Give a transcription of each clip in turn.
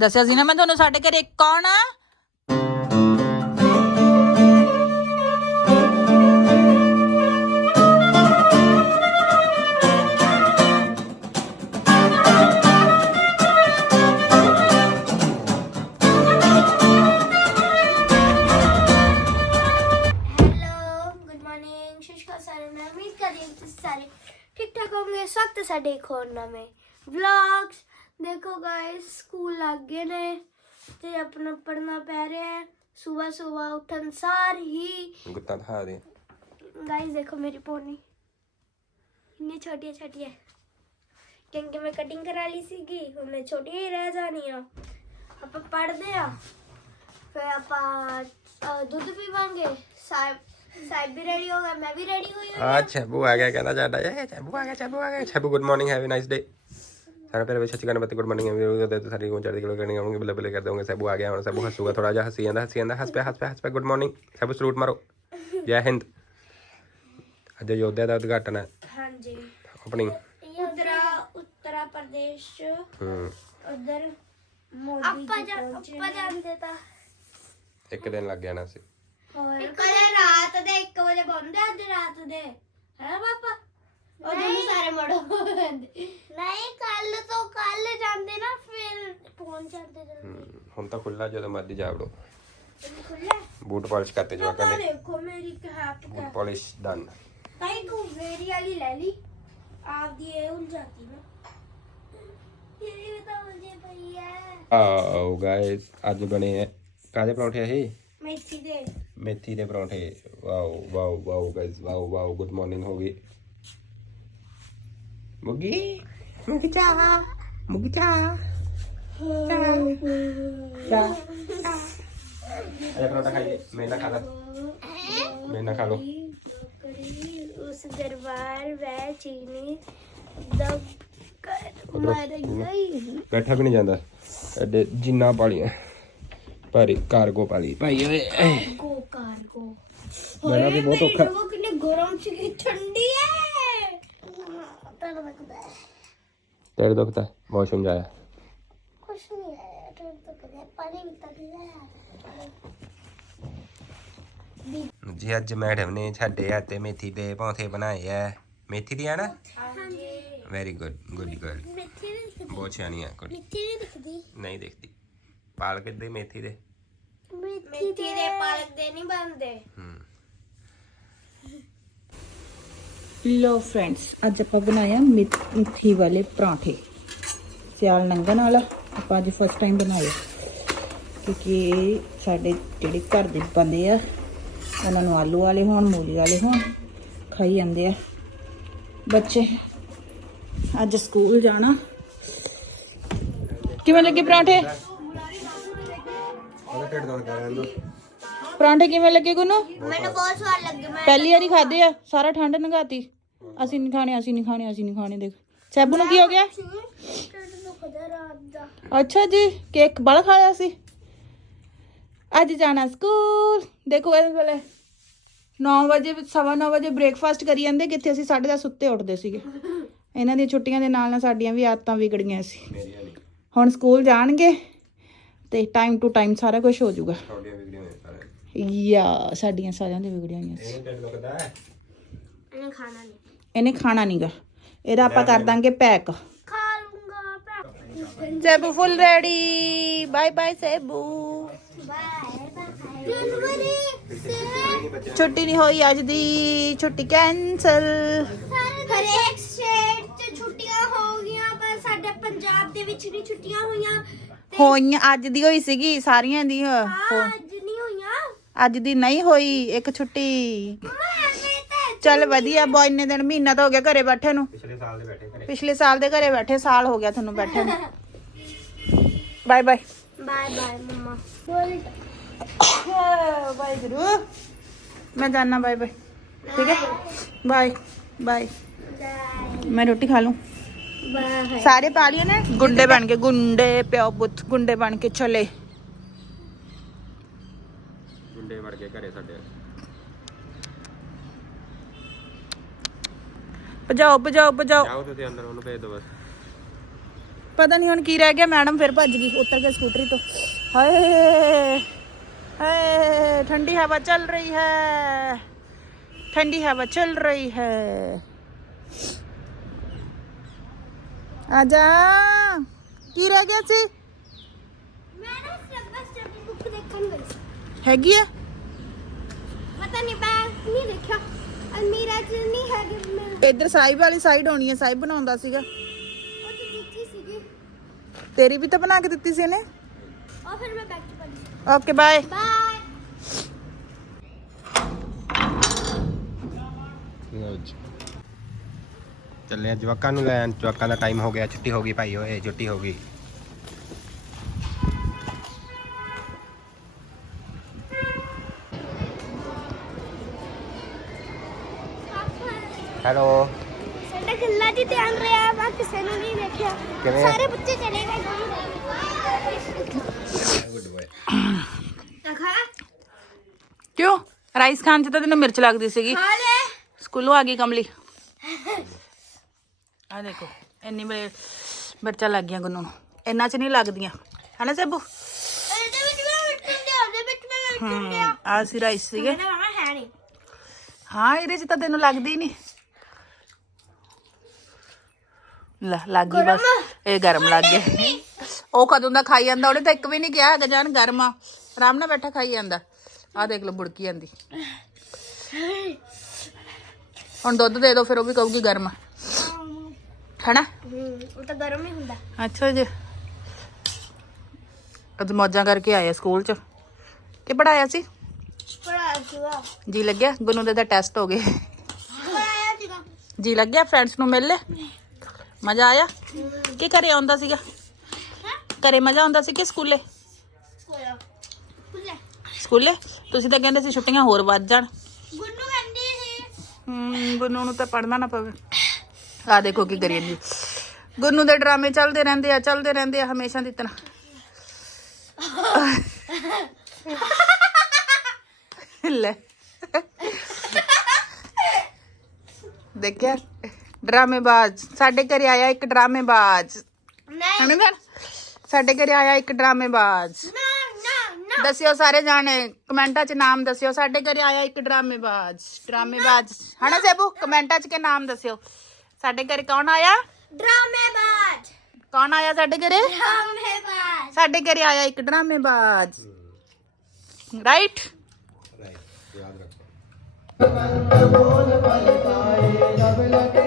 ਦੱਸਿਆ ਸੀ ਨਾ ਮੈਂ ਤੁਹਾਨੂੰ, ਸਾਡੇ ਘਰੇ ਕੌਣ ਆ? ਹੈਲੋ ਗੁੱਡ ਮਾਰਨਿੰਗ ਸ਼ਿਸ਼ਕਾ ਸਾਰੇ ਮੈਂ ਉਮੀਦ ਠੀਕ ਠਾਕ ਹੋਵੋਗੇ ਸਵਾਗਤ ਹੈ ਸਾਡੇ ਇੱਕ ਹੋਰ ਨਵੇਂ ਵਲੌਗਸ ਦੇਖੋ ਗਾਇਸ ਸਕੂਲ ਤੇ ਆਪਣਾ ਪੜਨਾ ਪੈ ਰਿਹਾ ਹੈ। ਸਵੇਰ ਸਵੇਰ ਉੱਠਣ ਸਾਰ ਹੀ ਗੁੱਤਾਂ ਦਿਖਾ ਦੇ। ਗਾਇਸ ਦੇਖੋ ਮੇਰੀ ਪੋਨੀ ਇੰਨੀ ਛੋਟੀ ਛੋਟੀ ਹੈ। ਕਿਉਂਕਿ ਮੈਂ ਕਟਿੰਗ ਕਰਾ ਲਈ ਸੀਗੀ ਹੁਣ ਮੈਂ ਛੋਟੀ ਹੀ ਰਹਿ ਜਾਣੀ ਆ। ਆਪਾਂ ਪੜਦੇ ਆ। ਫਿਰ ਆਪਾਂ ਅ, ਦੁੱਧ ਪੀਵਾਂਗੇ। ਸਾਹਿਬ ਸਾਹਿਬ ਵੀ ਰੈਡੀ ਹੋ ਗਿਆ ਮੈਂ ਵੀ ਰੈਡੀ ਹੋਈ ਹਾਂ ਆ। ਛੱਬੂ ਆ ਗਿਆ ਕਹਿੰਦਾ ਸਾਡਾ ਇਹ ਛੱਬੂ ਆ ਗਿਆ ਛੱਬੂ ਆ ਗਿਆ। Chhabbu good morning have a nice day ਸਾਰਾ ਪਹਿਲੇ ਵਿੱਚ ਚਿਕਨ ਬੱਤੀ ਗੁੱਡ ਮਾਰਨਿੰਗ ਵੀ ਉਹਦੇ ਤੇ ਸਾਰੀ ਕੋਲ ਚੜ੍ਹਦੀ ਕਲੋ ਕਰਨੀ ਆਉਂਗੇ ਬੱਲੇ ਬੱਲੇ ਕਰ ਦੋਗੇ ਸਭੂ ਆ ਗਿਆ ਹੁਣ ਸਭੂ ਹੱਸੂਗਾ ਥੋੜਾ ਜਿਹਾ ਹੱਸੀ ਜਾਂਦਾ ਹੱਸੀ ਜਾਂਦਾ ਹੱਸ ਪਿਆ ਹੱਸ ਪਿਆ ਹੱਸ ਪਿਆ ਗੁੱਡ ਮਾਰਨਿੰਗ ਸਭੂ ਸਲੂਟ ਮਾਰੋ। ਜੈ ਹਿੰਦ। ਅੱਜ ਯੋਧਿਆ ਦਾ ਉਦਘਾਟਨ ਹੈ। ਹਾਂਜੀ। ਆਪਣੀ। ਉਤਰਾ ਉੱਤਰਾ ਪ੍ਰਦੇਸ਼। ਹੂੰ। ਉਧਰ ਮੋਦੀ ਆਪਾਂ ਜਾ ਆਪਾਂ ਜਾਂਦੇ ਤਾਂ। ਇੱਕ ਦਿਨ ਲੱਗ ਜਾਣਾ ਸੀ। ਹੋਰ? ਕਦੇ ਰਾਤ ਦੇ 1 ਵਜੇ ਬੰਦ ਹੈ ਅੱਜ ਰਾਤ ਦੇ। ਹੈ ਪਾਪਾ? ਉਦੋਂ ਨੂੰ ਸਾਰੇ ਮੜੋ ਨਹੀਂ ਕੱਲ ਤੋਂ ਕੱਲ ਜਾਂਦੇ ਨਾ ਫਿਰ ਪਹੁੰਚ ਜਾਂਦੇ ਜਲਦੀ ਹੂੰ, ਹੁਣ ਤਾਂ ਖੁੱਲਾ ਜਦੋਂ ਮਰਜ਼ੀ ਜਾ ਵੜੋ ਖੁੱਲੇ ਬੂਟ ਪਾਲਿਸ਼ ਕਰਤੇ ਜਵਾਕਾਂ ਪਾਪਾ ਦੇ ਦੇਖੋ ਮੇਰੀ ਕੈਪ ਬੂਟ ਪਾਲਿਸ਼ ਡਨ ਤਾਈ ਤੂੰ ਮੇਰੀ ਵਾਲੀ ਲੈ ਲਈ ਆਪਦੀ ਇਹ ਉਲ ਜਾਤੀ ਨਾ ਤੇਰੀ ਵੀ ਤਾਂ ਉਲਝੇ ਪਈ ਹੈ ਆਓ ਗਾਇਸ ਅੱਜ ਬਣੇ ਹੈ ਕਾਦੇ ਪਰੌਂਠੇ ਆ ਇਹ ਮੇਥੀ ਦੇ ਮੇਥੀ ਦੇ ਪਰੌਂਠੇ wow wow wow guys wow wow good morning ਹੋ ਗਈ ਮੁਗੀ ਮੁਗੀ ਚਾਹ ਮੁਗੀ ਚਾਹ ਚਾਹ ਅਰੇ ਪਰੌਂਠਾ ਖਾਈਏ ਮੈਂ ਨਾ ਖਾ ਲਾ ਮੈਂ ਨਾ ਖਾ ਲੋ ਬਕਰੀ ਉਸ ਦਰਬਾਰ ਵਿੱਚ ਚੀਨੀ ਦਬ ਕਰ ਮਰ ਗਈ ਬੈਠਾ ਵੀ ਨਹੀਂ ਜਾਂਦਾ ਐਡੇ ਜਿੰਨਾ ਪਾਲੀਆਂ ਭਾਰੀ ਕਾਰਗੋ ਪਾਲੀ ਭਾਈ ਓਏ ਕੋ ਕਾਰਗੋ ਮੇਰਾ ਵੀ ਬਹੁਤ ਔਖਾ ਉਹ ਕਿੰਨੇ ਗਰਮ ਸੀ ਕਿ ਠੰਡੀ ਹੈ ਪਾਣੀ ਵੀ ਤੱਕ ਹੈ ਜੀ ਅੱਜ ਮੈਡਮ ਨੇ ਸਾਡੇ ਹੱਥੇ ਮੇਥੀ ਦੇ ਪੌਂਥੇ ਬਣਾਏ ਐ ਮੇਥੀ ਦੀ ਆ ਨਾ? ਹਾਂਜੀ। ਵੈਰੀ ਗੁੱਡ ਗੁੱਡ ਗਰਲ ਮਿੱਠੀ ਨਹੀਂ ਦਿਖਦੀ। ਬਹੁਤ ਸਿਆਣੀ ਆ ਕੁੜੀ ਮਿੱਠੀ ਨਹੀਂ ਦਿਖਦੀ। ਨਹੀਂ ਦੇਖਦੀ। ਪਾਲਕ ਦੇ ਮੇਥੀ ਦੇ? ਮਿੱਠੀ ਦੇ। ਪਾਲਕ ਦੇ ਨਹੀਂ ਬਣਦੇ। ਹੂੰ। ਲੋ ਫਰੈਂਡਸ, ਅੱਜ ਆਪਾਂ ਬਣਾਇਆ ਮਿੱਠੀ ਵਾਲੇ ਪਰਾਂਠੇ। ਸਿਆਲ ਨੰਗਣ ਵਾਲਾ, ਆਪਾਂ ਅੱਜ ਫਸਟ ਟਾਈਮ ਬਣਾਏ। ਕਿਉਂਕਿ ਸਾਡੇ ਜਿਹੜੇ ਘਰ ਦੇ ਬੰਦੇ ਆ, ਉਹਨਾਂ ਨੂੰ ਆਲੂ ਵਾਲੇ ਹੋਣ, ਮੂਲੀ ਵਾਲੇ ਹੋਣ, ਖਾਈ ਜਾਂਦੇ ਆ। ਬੱਚੇ, ਅੱਜ ਸਕੂਲ ਜਾਣਾ। ਕਿਵੇਂ ਲੱਗੇ ਪਰਾਂਠੇ? ਉਹਦਾ ਢਿੱਡ ਦਰਦ ਕਰ ਰਿਹਾ ਪਰਾਂਠੇ ਕਿਵੇਂ ਲੱਗੇ ਗੁੰਨੂ? ਮੈਨੂੰ ਬਹੁਤ ਸਵਾਦ ਲੱਗੇ ਮੈਂ ਪਹਿਲੀ ਵਾਰੀ ਖਾਦੇ ਆ ਸਾਰਾ ਠੰਡ ਨਗਾਤੀ। ਅਸੀਂ ਨਹੀਂ ਖਾਣੇ ਅਸੀਂ ਨਹੀਂ ਖਾਣੇ ਅਸੀਂ ਨਹੀਂ ਖਾਣੇ ਦੇਖ। ਸੈਬੂ ਨੂੰ ਕੀ ਹੋ ਗਿਆ? ਅੱਛਾ ਜੀ ਕੇਕ ਬੜਾ ਖਾਇਆ ਸੀ। ਅੱਜ ਜਾਣਾ ਸਕੂਲ। ਦੇਖੋ ਇਸ ਵੇਲੇ 9 ਵਜੇ ਸਵਾ 9 ਵਜੇ ਬ੍ਰੇਕਫਾਸਟ ਕਰੀ ਜਾਂਦੇ ਕਿੱਥੇ ਅਸੀਂ 10:30 ਸੁੱਤੇ ਉੱਠਦੇ ਸੀਗੇ। ਇਹਨਾਂ ਦੀਆਂ ਛੁੱਟੀਆਂ ਦੇ ਨਾਲ ਨਾਲ ਸਾਡੀਆਂ ਵੀ ਆਦਤਾਂ ਵਿਗੜੀਆਂ ਸੀ। ਹੁਣ ਸਕੂਲ ਜਾਣਗੇ ਤੇ ਟਾਈਮ ਟੂ ਟਾਈਮ ਸਾਰਾ ਕੁਝ ਹੋ ਜਾਊਗਾ ਤੁਹਾਡੀਆਂ ਵੀਡੀਓ ਨੇ ਸਾਰੇ ਯਾ ਸਾਡੀਆਂ ਸਾਰਿਆਂ ਦੀ ਵਿਗੜੀਆਂ ਹੋਈਆਂ ਸੀ। ਢਿੱਡ ਦੁਖਦਾ ਹੈ ਇਹਨੇ ਖਾਣਾ ਨਹੀਂ ਇਹਨੇ ਖਾਣਾ ਨਹੀਂਗਾ ਇਹਦਾ ਆਪਾਂ ਕਰ ਦਾਂਗੇ ਪੈਕ। ਖਾ ਲੂੰਗਾ ਭਰਾ Sebu full ready bye bye Sebu. ਜਨਵਰੀ ਸੇ ਛੁੱਟੀ ਨਹੀਂ ਹੋਈ ਅੱਜ ਦੀ। ਛੁੱਟੀ ਕੈਨਸਲ ਹਰੇਕ ਸਟੇਟ 'ਚ ਛੁੱਟੀਆਂ ਹੋ ਗਈਆਂ ਪਰ ਸਾਡੇ ਪੰਜਾਬ ਦੇ ਵਿੱਚ ਨਹੀਂ ਛੁੱਟੀਆਂ ਹੋਈਆਂ। ਹੋਈਆਂ ਅੱਜ ਦੀ ਹੋਈ ਸੀਗੀ ਸਾਰੀਆਂ ਦੀ ਹੋ- ਅੱਜ ਅੱਜ ਦੀ ਨਹੀਂ ਹੋਈ ਇੱਕ ਛੁੱਟੀ। ਚੱਲ ਵਧੀਆ ਬॉय ਨੇ ਦਿਨ ਮਹੀਨਾ ਤਾਂ ਹੋ ਗਿਆ ਘਰੇ ਬੈਠੇ ਨੂੰ। ਪਿਛਲੇ ਸਾਲ ਦੇ ਬੈਠੇ ਘਰੇ। ਪਿਛਲੇ ਸਾਲ ਦੇ ਘਰੇ ਬੈਠੇ ਸਾਲ ਹੋ ਗਿਆ ਤੁਹਾਨੂੰ ਬੈਠੇ ਨੂੰ। Bye bye. ਬਾਏ ਬਾਏ ਮਮਾ। ਬੋਲ ਬਾਏ ਗੁਰੂ ਮੈਂ ਜਾਣਾ ਬਾਏ ਬਾਏ। ਠੀਕ ਹੈ? Bye bye. ਮੈਂ ਰੋਟੀ ਖਾ ਲੂੰ। ਸਾਰੇ ਪਾ ਲਿਓ ਨੇ? ਗੁੰਡੇ ਬਣ ਕੇ ਗੁੰਡੇ ਪਿਓ ਪੁੱਤ ਗੁੰਡੇ ਬਣ ਕੇ ਚਲੇ ਗੁੰਡੇ ਵੜ ਕੇ ਘਰੇ ਸਾਡੇ। ਭਜਾਓ ਭਜਾਓ ਭਜਾਓ। ਜਾਓ ਤੁਸੀਂ ਅੰਦਰ ਉਹਨੂੰ ਭੇਜ ਦਿਓ ਬਸ। ਪਤਾ ਨਹੀਂ ਹੁਣ ਕੀ ਰਹਿ ਗਿਆ ਮੈਡਮ ਫਿਰ ਭੱਜ ਗਈ ਉਤਰ ਕੇ ਸਕੂਟਰੀ ਤੋਂ। ਹਾਏ ਹਾਏ ਠੰਡੀ ਹਵਾ ਚੱਲ ਰਹੀ ਹੈ। ਠੰਡੀ ਹਵਾ ਚੱਲ ਰਹੀ ਹੈ। ਆਜਾ ਕੀ ਰਹਿ ਗਿਆ ਸੀ? ਮੈਂ ਨਾ ਸਟੈਪ ਬਾਈ ਸਟੈਪ ਬੁੱਕ ਦੇਖਣ ਗਈ ਸੀ। ਹੈਗੀ ਆ? ਪਤਾ ਨਹੀਂ ਮੈਂ ਨਹੀਂ ਦੇਖਿਆ। ਅਲਮੀਰਾ ਚ ਨਹੀਂ ਹੈਗੀ ਮੈਂ। ਇੱਧਰ ਸਾਹਿਬ ਵਾਲੀ ਸਾਈਡ ਹੋਣੀ ਆ ਸਾਹਿਬ ਬਣਾਉਂਦਾ ਸੀਗਾ। ਤੇਰੀ ਵੀ ਤਾਂ ਬਣਾ ਕੇ ਦਿੱਤੀ ਸੀ ਇਹਨੇ? ਉਹ ਫਿਰ ਮੈਂ ਬੈਕ ਚ ਪੜੀ ਓਕੇ ਬਾਏ ਚੱਲੇ ਜਵਾਕਾਂ ਨੂੰ ਲੈਣ। ਜਵਾਕਾਂ ਦਾ ਟਾਈਮ ਹੋ ਗਿਆ ਛੁੱਟੀ ਹੋ ਗਈ ਭਾਈ ਓਏ ਛੁੱਟੀ ਹੋ ਗਈ। ਹੈਲੋ। ਸਾਡਾ ਗੱਲਾ ਜੀ ਧਿਆਨ ਰਿਹਾ ਵਾ ਕਿਸੇ ਨੂੰ ਨਹੀਂ ਦੇਖਿਆ। ਕਿਵੇਂ? ਸਾਰੇ ਬੱਚੇ ਚਲੇ ਗਏ। ਗੁੱਡ ਬੋਏ ਦੇਖਾ ਕਿਉਂ? ਰਾਈਸ ਖਾਣ ਚ ਤਾਂ ਤੈਨੂੰ ਮਿਰਚ ਲੱਗਦੀ ਸੀਗੀ। ਖਾ ਲੈ। ਸਕੂਲੋਂ ਆ ਗਈ ਕਮਲੀ। ਆ ਦੇਖੋ ਇੰਨੀ ਬੜੇ ਮਿਰਚਾਂ ਲੱਗ ਗਈਆਂ ਗੁੰਨੂ ਨੂੰ। ਇੰਨਾ ਚ ਨਹੀਂ ਲੱਗਦੀਆਂ। ਹਨਾ ਸੇਬੂ? ਇਹਦੇ ਵਿੱਚ ਮੈਂ ਮਿੱਟਣ ਦੇ ਉਹਦੇ ਵਿੱਚ ਮੈਂ ਮਿੱਟਣ ਦੇ ਹਮ ਆ ਸੀ ਰਾਈਸ ਸੀਗੇ। ਮੇਰਾ ਮਾਮਾ ਹੈ ਨਹੀਂ। ਹਾਂ ਇਹਦੇ ਚ ਤਾਂ ਤੈਨੂੰ ਲੱਗਦੀ ਹੀ ਨਹੀਂ। ਲੈ ਲੱਗ ਗਈ ਬਸ। ਇਹ ਗਰਮ ਲੱਗ ਗਿਆ। ਉਹ ਕਦੋਂ ਦਾ ਖਾਈ ਜਾਂਦਾ? ਉਹਨੇ ਤਾਂ ਇੱਕ ਵੀ ਨਹੀਂ ਕਿਹਾ ਹੈਗਾ ਜਾਨ ਗਰਮ ਆ। ਆਰਾਮ ਨਾਲ ਬੈਠਾ ਖਾਈ ਜਾਂਦਾ। ਆ ਦੇਖ ਲਓ ਬੁੜਕੀ ਜਾਂਦੀ ਹੁਣ ਦੁੱਧ ਦੇ ਦਿਓ ਫਿਰ ਉਹ ਵੀ ਕਹੂਗੀ ਗਰਮ। ਆ ਹੈਨਾ ਉਹ ਤਾਂ ਗਰਮ ਹੀ ਹੁੰਦਾ। ਅੱਛਾ ਜੀ। ਅੱਜ ਮੌਜਾਂ ਕਰਕੇ ਆਏ ਸਕੂਲ ਚ। ਕੀ ਪੜਾਇਆ ਸੀ? ਪੜਾਇਆ ਸੀਗਾ। ਜੀ ਲੱਗਿਆ? ਗੁੰਨੂ ਦੇ ਤਾਂ ਟੈਸਟ ਹੋ ਗਏ। ਪੜਾਇਆ ਸੀਗਾ। ਜੀ ਲੱਗਿਆ ਫਰੈਂਡਸ ਨੂੰ ਮਿਲ ਲੈ ਮਜ਼ਾ ਆਇਆ? ਕੀ ਘਰੇ ਆਉਂਦਾ ਸੀਗਾ? ਘਰੇ ਮਜ਼ਾ ਆਉਂਦਾ ਸੀ ਕਿ ਸਕੂਲੇ? ਸਕੂਲੇ। ਤੁਸੀਂ ਤਾਂ ਕਹਿੰਦੇ ਸੀ ਛੁੱਟੀਆਂ ਹੋਰ ਵੱਧ ਜਾਣ। ਗੁੰਨੂ ਕਹਿੰਦੀ ਸੀ। ਹਮ ਗੁੰਨੂ ਨੂੰ ਤਾਂ ਪੜਨਾ ਨਾ ਪਵੇ। ਆ ਦੇਖੋ ਕੀ ਕਰੀ ਜਾਂਦੀ ਗੁੰਨੂ ਦੇ ਡਰਾਮੇ ਚੱਲਦੇ ਰਹਿੰਦੇ ਆ ਚੱਲਦੇ ਰਹਿੰਦੇ ਆ ਹਮੇਸ਼ਾ ਦੀ ਤਰ੍ਹਾਂ। ਲੈ। ਦੇਖਿਆ? ਡਰਾਮੇਬਾਜ਼ ਸਾਡੇ ਘਰੇ ਆਇਆ ਇੱਕ ਡਰਾਮੇਬਾਜ਼ ਨਹੀਂ ਹਣੇ ਭੈਣ ਸਾਡੇ ਘਰੇ ਆਇਆ ਇੱਕ ਡਰਾਮੇਬਾਜ਼ ਨਾ ਨਾ ਨਾ ਦੱਸਿਓ ਸਾਰੇ ਜਾਣੇ ਕਮੈਂਟਾਂ 'ਚ ਨਾਮ ਦੱਸਿਓ ਸਾਡੇ ਘਰੇ ਆਇਆ ਇੱਕ ਡਰਾਮੇਬਾਜ਼ ਡਰਾਮੇਬਾਜ਼ ਹਨਾ ਸੇਬੂ ਕਮੈਂਟਾਂ 'ਚ ਕੇ ਨਾਮ ਦੱਸਿਓ ਸਾਡੇ ਘਰੇ ਕੌਣ ਆਇਆ ਡਰਾਮੇਬਾਜ਼ ਕੌਣ ਆਇਆ ਸਾਡੇ ਘਰੇ ਡਰਾਮੇਬਾਜ਼ ਸਾਡੇ ਘਰੇ ਆਇਆ ਇੱਕ ਡਰਾਮੇਬਾਜ਼ ਰਾਈਟ ਯਾਦ ਰੱਖੋ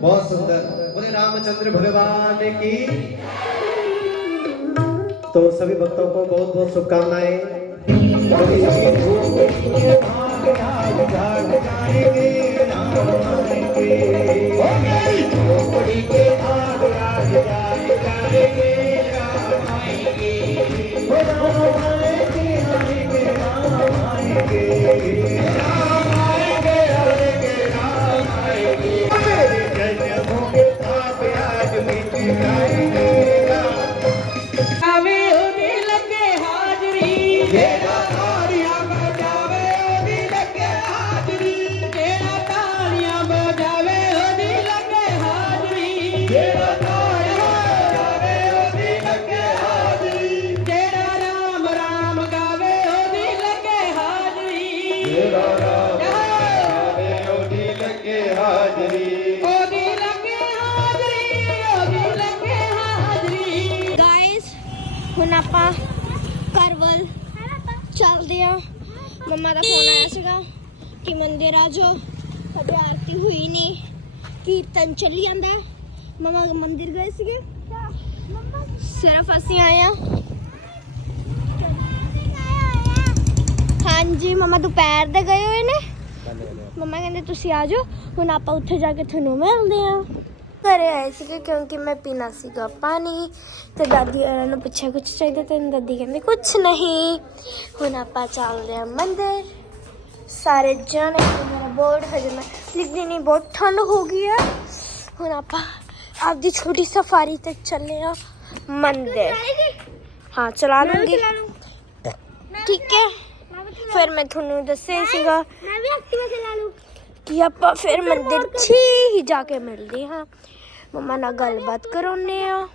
बहुत सुंदर। बोले रामचंद्र भगवान की। तो सभी भक्तों को बहुत बहुत शुभकामनाएँ। Okay. ਹੁਣ ਆਪਾਂ ਘਰ ਵੱਲ ਚੱਲਦੇ ਆ ਮੰਮਾ ਦਾ ਫੋਨ ਆਇਆ ਸੀਗਾ ਕਿ ਮੰਦਿਰ ਆ ਜੋ ਕਦੇ ਆਰਤੀ ਹੋਈ ਨਹੀਂ ਕੀਰਤਨ ਚੱਲੀ ਜਾਂਦਾ। ਮੰਮਾ ਮੰਦਿਰ ਗਏ ਸੀਗੇ? ਮੰਮਾ ਸਿਰਫ ਅਸੀਂ ਆਏ ਆ ਹਾਂਜੀ, ਮਮਾ ਦੁਪਹਿਰ ਦੇ ਗਏ ਹੋਏ ਨੇ। ਮਮਾ ਕਹਿੰਦੇ, ਤੁਸੀਂ ਆ ਜਾਓ। ਹੁਣ ਆਪਾਂ ਉੱਥੇ ਜਾ ਕੇ ਤੁਹਾਨੂੰ ਮਿਲਦੇ ਆ ਘਰੇ ਆਏ ਸੀਗੇ ਕਿਉਂਕਿ ਮੈਂ ਪੀਣਾ ਸੀਗਾ ਪਾਣੀ ਤੇ ਦਾਦੀ ਉਹਨਾਂ ਨੂੰ ਪੁੱਛਿਆ ਕੁਝ ਚਾਹੀਦਾ ਤੇ ਦਾਦੀ ਕਹਿੰਦੇ ਕੁਝ ਨਹੀਂ। ਹੁਣ ਆਪਾਂ ਚੱਲਦੇ ਆ ਮੰਦਿਰ। ਸਾਰੇ ਜਾਣੇ ਤੇ ਮੇਰਾ ਬੋਰਡ ਹਜੇ ਮੈਂ ਲਿਖਦੀ ਨਹੀਂ ਬਹੁਤ ਠੰਡ ਹੋ ਗਈ ਹੈ। ਹੁਣ ਆਪਾਂ ਆਪਦੀ ਛੋਟੀ ਸਫਾਰੀ ਤੇ ਚੱਲੇ ਆ ਮੰਦਿਰ। ਹਾਂ ਚਲਾ ਲੂੰਗੀ। ਠੀਕ ਹੈ। ਫਿਰ ਮੈਂ ਤੁਹਾਨੂੰ ਦੱਸਿਆ ਸੀਗਾ। ਮੈਂ ਵੀ ਐਕਟਿਵਾ ਚਲਾ ਲੂ। ਕਿ ਆਪਾਂ ਫਿਰ ਮੰਦਿਰ 'ਚ ਹੀ ਜਾ ਕੇ ਮਿਲਦੇ ਹਾਂ। ਮੰਮਾ ਨਾਲ ਗੱਲਬਾਤ ਕਰਾਉਨੇ ਆ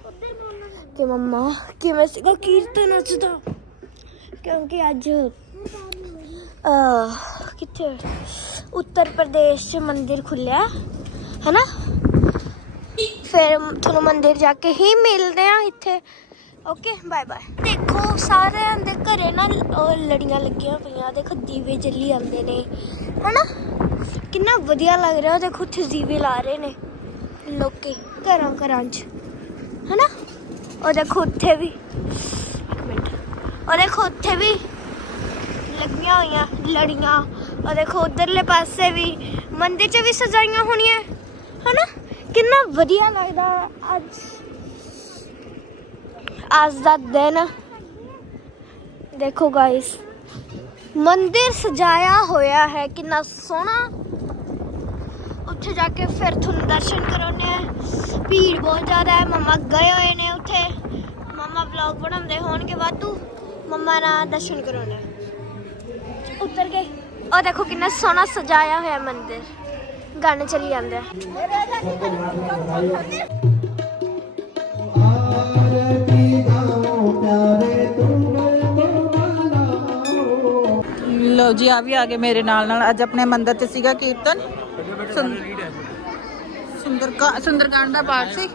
ਤੇ ਮੰਮਾ ਕਿਵੇਂ ਸੀਗਾ ਕੀਰਤਨ ਅੱਜ ਦਾ? ਕਿਉਂਕਿ ਅੱਜ ਅਹ ਕਿੱਥੇ? ਉੱਤਰ ਪ੍ਰਦੇਸ਼ 'ਚ ਮੰਦਿਰ ਖੁੱਲਿਆ ਹੈ ਨਾ? ਫਿਰ ਤੁਹਾਨੂੰ ਮੰਦਿਰ ਜਾ ਕੇ ਹੀ ਮਿਲਦੇ ਆ ਇੱਥੇ। ਓਕੇ ਬਾਏ ਬਾਏ ਦੇਖੋ, ਸਾਰਿਆਂ ਦੇ ਘਰੇ ਨਾ ਲੜੀਆਂ ਲੱਗੀਆਂ ਪਈਆਂ। ਦੇਖੋ, ਦੀਵੇ ਜੱਲੀ ਜਾਂਦੇ ਨੇ। ਹਨਾ? ਕਿੰਨਾ ਵਧੀਆ ਲੱਗ ਰਿਹਾ। ਦੇਖੋ, ਉੱਥੇ ਦੀਵੇ ਲਾ ਰਹੇ ਨੇ ਲੋਕੀ ਘਰਾਂ ਘਰਾਂ 'ਚ। ਹਨਾ? ਉਹ ਦੇਖੋ, ਉੱਥੇ ਵੀ। ਇੱਕ ਮਿੰਟ। ਉਹ ਦੇਖੋ, ਉੱਥੇ ਵੀ ਲੱਗੀਆਂ ਹੋਈਆਂ ਲੜੀਆਂ। ਉਹ ਦੇਖੋ, ਉਧਰਲੇ ਪਾਸੇ ਵੀ ਮੰਦਿਰ 'ਚ ਵੀ ਸਜਾਈਆਂ ਹੋਣੀਆਂ। ਹਨਾ? ਕਿੰਨਾ ਵਧੀਆ ਲੱਗਦਾ ਅੱਜ। ਅੱਜ ਦਾ ਦਿਨ। ਦੇਖੋ ਗਾਇਸ ਮੰਦਿਰ ਸਜਾਇਆ ਹੋਇਆ ਹੈ, ਕਿੰਨਾ ਸੋਹਣਾ। ਉੱਥੇ ਜਾ ਕੇ ਫਿਰ ਤੁਹਾਨੂੰ ਦਰਸ਼ਨ ਕਰਾਉਣੇ ਆ ਭੀੜ ਬਹੁਤ ਜ਼ਿਆਦਾ ਹੈ, ਮਮਾ ਗਏ ਹੋਏ ਨੇ ਉੱਥੇ। ਮਮਾ ਵਲੌਗ ਬਣਾਉਂਦੇ ਹੋਣਗੇ ਵਾਧੂ। ਮਮਾ ਨਾਲ ਦਰਸ਼ਨ ਕਰਾਉਣੇ ਆ। ਉੱਤਰ ਗਏ। ਉਹ ਦੇਖੋ ਕਿੰਨਾ ਸੋਹਣਾ ਸਜਾਇਆ ਹੋਇਆ ਮੰਦਿਰ। ਗਾਣੇ ਚੱਲੀ ਜਾਂਦੇ। ਆ ਆਰਤੀ ਗਾਉ ਪਿਆਰੇ ਤੂੰ ਲਓ ਜੀ ਆ ਵੀ ਆ ਗਏ ਮੇਰੇ ਨਾਲ ਨਾਲ। ਅੱਜ ਆਪਣੇ ਮੰਦਿਰ 'ਚ ਸੀਗਾ ਕੀਰਤਨ। ਸੁੰ- ਸੁੰਦਰ ਸੁੰਦਰਕਾਂਡ ਦਾ ਪਾਠ ਸੀ।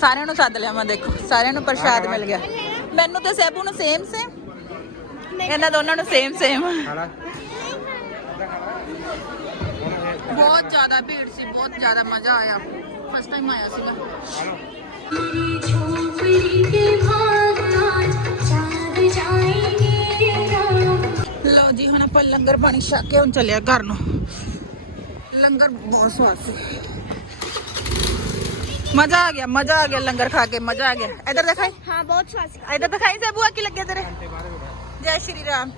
ਸਾਰਿਆਂ ਨੂੰ ਸੱਦ ਲਿਆ ਮੈਂ ਦੇਖੋ। ਸਾਰਿਆਂ ਨੂੰ ਪ੍ਰਸ਼ਾਦ ਮਿਲ ਗਿਆ। ਮੈਨੂੰ ਤੇ ਸੈਬੂ ਨੂੰ ਸੇਮ ਸੇਮ ਇਹਨਾਂ ਦੋਨਾਂ ਨੂੰ ਸੇਮ ਸੇਮ ਬਹੁਤ ਜ਼ਿਆਦਾ ਭੀੜ ਸੀ ਬਹੁਤ ਜ਼ਿਆਦਾ ਮਜ਼ਾ ਆਇਆ ਫਸਟ ਟਾਈਮ ਆਇਆ ਸੀਗਾ ਲਓ ਜੀ ਹੁਣ ਆਪਾਂ ਲੰਗਰ ਪਾਣੀ ਛਕ ਕੇ ਹੁਣ ਚੱਲਿਆ ਘਰ ਨੂੰ ਲੰਗਰ ਬਹੁਤ ਸਵਾਦ ਸੀ ਮਜ਼ਾ ਆ ਗਿਆ ਮਜ਼ਾ ਆ ਗਿਆ ਲੰਗਰ ਖਾ ਕੇ ਮਜ਼ਾ ਆ ਗਿਆ ਇਧਰ ਦਿਖਾਈ ਹਾਂ ਬਹੁਤ ਸਵਾਦ ਸੀ ਇਧਰ ਦਿਖਾਈ ਸੈਬੂ ਕੀ ਲੱਗੇ ਤੇਰੇ ਜੈ ਸ਼੍ਰੀ ਰਾਮ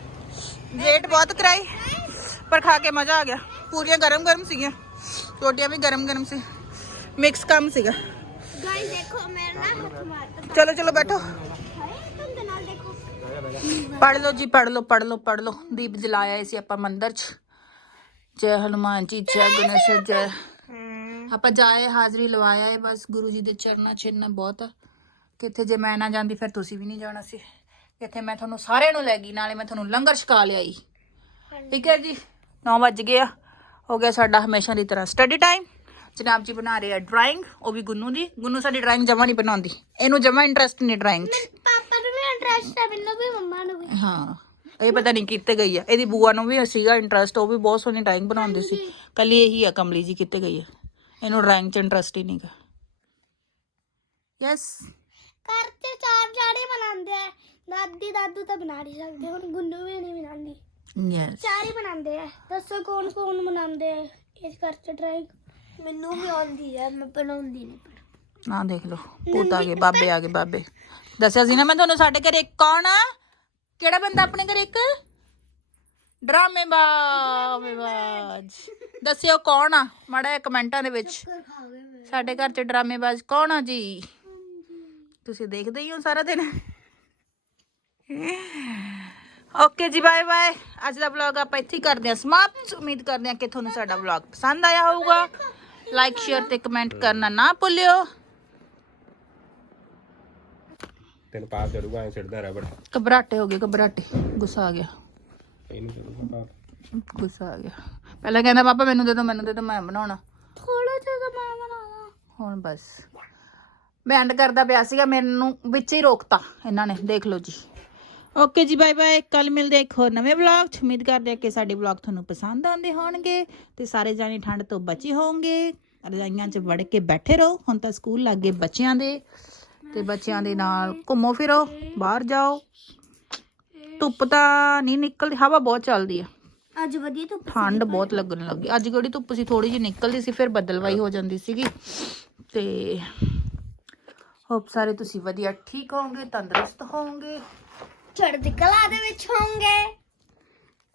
ਵੇਟ ਬਹੁਤ ਕਰਾਈ ਪਰ ਖਾ ਕੇ ਮਜ਼ਾ ਆ ਗਿਆ। ਪੂਰੀਆਂ ਗਰਮ ਗਰਮ ਸੀਗੀਆਂ। ਰੋਟੀਆਂ ਵੀ ਗਰਮ ਗਰਮ ਸੀ। ਮਿਕਸ ਕੰਮ ਸੀਗਾ। ਗਾਇਸ ਦੇਖੋ ਮੇਰਾ ਨਾ ਹੱਥ ਮਾਰਦਾ ਚਲੋ ਚਲੋ ਬੈਠੋ। ਪੜ ਲਓ ਜੀ ਪੜ ਲਓ ਪੜ ਲਓ ਪੜ ਲਓ। ਦੀਪ ਜਲਾਇਆ ਸੀ ਆਪਾਂ ਮੰਦਿਰ 'ਚ। ਜੈ ਹਨੂਮਾਨ ਜੀ ਜੈ ਗਣੇਸ਼ ਜੈ। ਆਪਾਂ ਜਾਏ ਹਾਜ਼ਰੀ ਲਵਾਇਆ ਹੈ ਬਸ ਗੁਰੂ ਜੀ ਦੇ ਚਰਨਾਂ 'ਚ ਇੰਨਾ ਬਹੁਤ ਆ। ਕਿੱਥੇ ਜੇ ਮੈਂ ਨਾ ਜਾਂਦੀ ਫਿਰ ਤੁਸੀਂ ਵੀ ਨਹੀਂ ਜਾਣਾ ਸੀ। ਕਿੱਥੇ ਮੈਂ ਤੁਹਾਨੂੰ ਸਾਰਿਆਂ ਨੂੰ ਲੈ ਗਈ ਨਾਲੇ ਮੈਂ ਤੁਹਾਨੂੰ ਲੰਗਰ ਛਕਾ ਲਿਆਈ। ਠੀਕ ਹੈ ਜੀ। 9 ਵੱਜ ਗਏ ਆ। ਹੋ ਗਿਆ ਸਾਡਾ ਹਮੇਸ਼ਾ ਦੀ ਤਰ੍ਹਾਂ ਸਟੱਡੀ ਟਾਈਮ ਜਨਾਬ ਜੀ ਬਣਾ ਰਹੇ ਆ ਡਰਾਇੰਗ ਉਹ ਵੀ ਗੁੰਨੂ ਦੀ। ਗੁੰਨੂ ਸਾਡੀ ਡਰਾਇੰਗ ਜਮਾ ਨਹੀਂ ਬਣਾਉਂਦੀ। ਇਹਨੂੰ ਜਮਾ ਇੰਟਰਸਟ ਨਹੀਂ ਡਰਾਇੰਗ 'ਚ। ਪਾਪਾ ਨੂੰ ਵੀ ਇੰਟਰਸਟ ਹੈ ਮੈਨੂੰ ਵੀ ਮੰਮਾ ਨੂੰ ਵੀ। ਹਾਂ ਇਹ ਪਤਾ ਨਹੀਂ ਕਿੱਥੇ ਗਈ ਆ। ਇਹਦੀ ਬੂਆ ਨੂੰ ਵੀ ਸੀਗਾ ਇੰਟਰਸਟ ਉਹ ਵੀ ਬਹੁਤ ਸੋਹਣੀ ਡਰਾਇੰਗ ਬਣਾਉਂਦੀ ਸੀ। ਕੱਲੀ ਇਹੀ ਆ ਕਮਲੀ ਜੀ ਕਿੱਥੇ ਗਈ ਆ। ਇਹਨੂੰ ਡਰਾਇੰਗ 'ਚ ਇੰਟਰਸਟ ਹੀ ਨਹੀਂਗਾ ਯੈਸ ਘਰ ਤੇ ਚਾਰ ਜਾੜੇ ਬਣਾਉਂਦੇ ਆ। ਦਾਦੀ ਦਾਦੂ ਤਾਂ ਬਣਾ ਨਹੀਂ ਸਕਦੇ ਹੁਣ ਗੁੰਨੂ ਵੀ ਨਹੀਂ ਬਣਾਉਂਦੀ। ਯੈਸ ਚਾਰ ਹੀ ਬਣਾਉਂਦੇ ਆ। ਦੱਸੋ ਕੌਣ ਕੌਣ ਬਣਾਉਂਦੇ ਆ ਇਸ ਘਰ ਚ ਡਰਾਇੰਗ ਮੈਨੂੰ ਵੀ ਆਉਂਦੀ ਹੈ ਮੈਂ ਬਣਾਉਂਦੀ ਨਹੀਂ ਪਰ। ਨਾ ਦੇਖ ਲਓ ਪੁੱਤ ਆ ਗਏ ਬਾਬੇ ਆ ਗਏ ਬਾਬੇ। ਦੱਸਿਆ ਸੀ ਨਾ ਮੈਂ ਤੁਹਾਨੂੰ ਸਾਡੇ ਘਰੇ ਇੱਕ ਕੌਣ ਆ? ਕਿਹੜਾ ਬੰਦਾ ਆਪਣੇ ਘਰੇ ਇੱਕ? ਡਰਾਮੇ ਬਾਜ਼ ਦੱਸਿਓ ਕੌਣ ਆ ਮਾੜਾ ਕਮੈਂਟਾਂ ਦੇ ਵਿੱਚ। ਸਾਡੇ ਘਰ ਚ ਡਰਾਮੇਬਾਜ਼ ਕੌਣ ਆ ਜੀ? ਤੁਸੀਂ ਦੇਖਦੇ ਹੀ ਹੋ ਸਾਰਾ ਦਿਨ। ਓਕੇ ਜੀ ਬਾਏ ਬਾਏ ਅੱਜ ਦਾ ਵਲੌਗ ਆਪਾਂ ਇੱਥੇ ਹੀ ਕਰਦੇ ਹਾਂ ਸਮਾਪਤ। ਉਮੀਦ ਕਰਦੇ ਹਾਂ ਕਿ ਤੁਹਾਨੂੰ ਸਾਡਾ ਵਲੌਗ ਪਸੰਦ ਆਇਆ ਹੋਊਗਾ। ਲਾਈਕ ਸ਼ੇਅਰ ਤੇ ਕਮੈਂਟ ਕਰਨਾ ਨਾ ਭੁੱਲਿਓ। ਤੈਨੂੰ ਪਾਪ ਚੜੂਗਾ ਐ ਸਿੱਟਦਾ ਰਬੜ ਘਬਰਾਟੇ ਹੋ ਗਏ ਘਬਰਾਟੇ। ਗੁੱਸਾ ਆ ਗਿਆ। ਇਹਨੂੰ ਚੜੂਗਾ ਪਾਪ ਗੁੱਸਾ ਆ ਗਿਆ। ਪਹਿਲਾਂ ਕਹਿੰਦਾ ਪਾਪਾ ਮੈਨੂੰ ਦੇ ਦਿਓ ਮੈਨੂੰ ਦੇ ਦਿਓ ਮੈਂ ਬਣਾਉਣਾ। ਥੋੜਾ ਜਿਹਾ ਮੈਂ ਬਣਾਉਣਾ ਹੁਣ ਬਸ। ਬੈਂਡ ਕਰਦਾ ਪਿਆ ਸੀਗਾ ਮੈਨੂੰ ਵਿੱਚ ਹੀ ਰੋਕਤਾ ਇਹਨਾਂ ਨੇ। ਦੇਖ ਲਓ ਜੀ। ਓਕੇ ਜੀ ਬਾਏ ਬਾਏ ਕੱਲ ਮਿਲਦੇ ਇੱਕ ਹੋਰ ਨਵੇਂ ਵਲੌਗ 'ਚ। ਉਮੀਦ ਕਰਦੇ ਹਾਂ ਕਿ ਸਾਡੇ ਵਲੌਗ ਤੁਹਾਨੂੰ ਪਸੰਦ ਆਉਂਦੇ ਹੋਣਗੇ ਤੇ ਸਾਰੇ ਜਾਣੇ ਠੰਡ ਤੋਂ ਬਚੇ ਹੋਵੋਗੇ। ਰਜਾਈਆਂ 'ਚ ਵੜ ਕੇ ਬੈਠੇ ਰਹੋ। ਹੁਣ ਤਾਂ ਸਕੂਲ ਲੱਗ ਗਏ ਬੱਚਿਆਂ ਦੇ। ਤੇ ਬੱਚਿਆਂ ਦੇ ਨਾਲ ਘੁੰਮੋ ਫਿਰੋ ਬਾਹਰ ਜਾਓ। ਧੁੱਪ ਤਾਂ ਨਹੀਂ ਨਿਕਲਦੀ ਹਵਾ ਬਹੁਤ ਚੱਲਦੀ ਆ। ਅੱਜ ਵਧੀਆ ਧੁੱਪ ਠੰਡ ਬਹੁਤ ਲੱਗਣ ਲੱਗੀ। ਅੱਜ ਕਿਹੜੀ ਧੁੱਪ ਸੀ? ਥੋੜੀ ਜਿਹੀ ਨਿਕਲਦੀ ਸੀ ਫਿਰ ਬੱਦਲਵਾਈ ਹੋ ਜਾਂਦੀ ਸੀਗੀ। ਤੇ ਹੋਪ ਸਾਰੇ ਤੁਸੀਂ ਵਧੀਆ ਠੀਕ ਹੋਵੋਗੇ ਤੰਦਰੁਸਤ ਹੋਵੋਗੇ। ਚੜ੍ਹਦੀ ਕਲਾ ਦੇ ਵਿੱਚ ਹੋਣਗੇ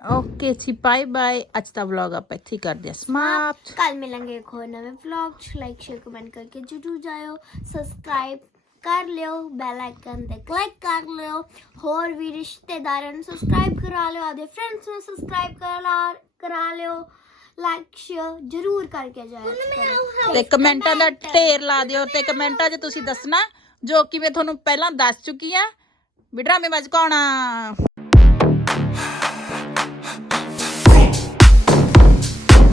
ਓਕੇ ਜੀ ਬਾਏ ਬਾਏ ਅੱਜ ਦਾ ਵਲੌਗ ਆਪਾਂ ਇੱਥੇ ਹੀ ਕਰਦੇ ਹਾਂ ਸਮਾਪਤ। ਕੱਲ ਮਿਲਾਂਗੇ ਇੱਕ ਹੋਰ ਨਵੇਂ ਵਲੌਗ ਚ। ਲਾਈਕ ਸ਼ੇਅਰ ਕਮੈਂਟ ਕਰਕੇ ਜਰੂਰ ਜਾਇਓ। ਸਬਸਕ੍ਰਾਈਬ ਕਰ ਲਿਓ। ਬੈਲ ਆਈਕਨ ਤੇ ਕਲਿੱਕ ਕਰ ਲਿਓ। ਹੋਰ ਵੀ ਰਿਸ਼ਤੇਦਾਰਾਂ ਨੂੰ ਸਬਸਕ੍ਰਾਈਬ ਕਰਾ ਲਿਓ। ਆਦੇ ਫਰੈਂਡਸ ਨੂੰ ਸਬਸਕ੍ਰਾਈਬ ਕਰਾ ਕਰਾ ਲਿਓ। ਲਾਈਕ ਸ਼ੇਅਰ ਜਰੂਰ ਕਰਕੇ ਜਾਇਓ। ਤੇ ਕਮੈਂਟਾਂ ਦਾ ਢੇਰ ਲਾ ਦਿਓ ਤੇ ਕਮੈਂਟਾਂ 'ਚ ਤੁਸੀਂ ਦੱਸਣਾ ਜੋ ਕਿ ਮੈਂ ਤੁਹਾਨੂੰ ਪਹਿਲਾਂ ਦੱਸ ਚੁੱਕੀ ਆ ਵੀ ਡਰਾਮੇ ਬਾਜ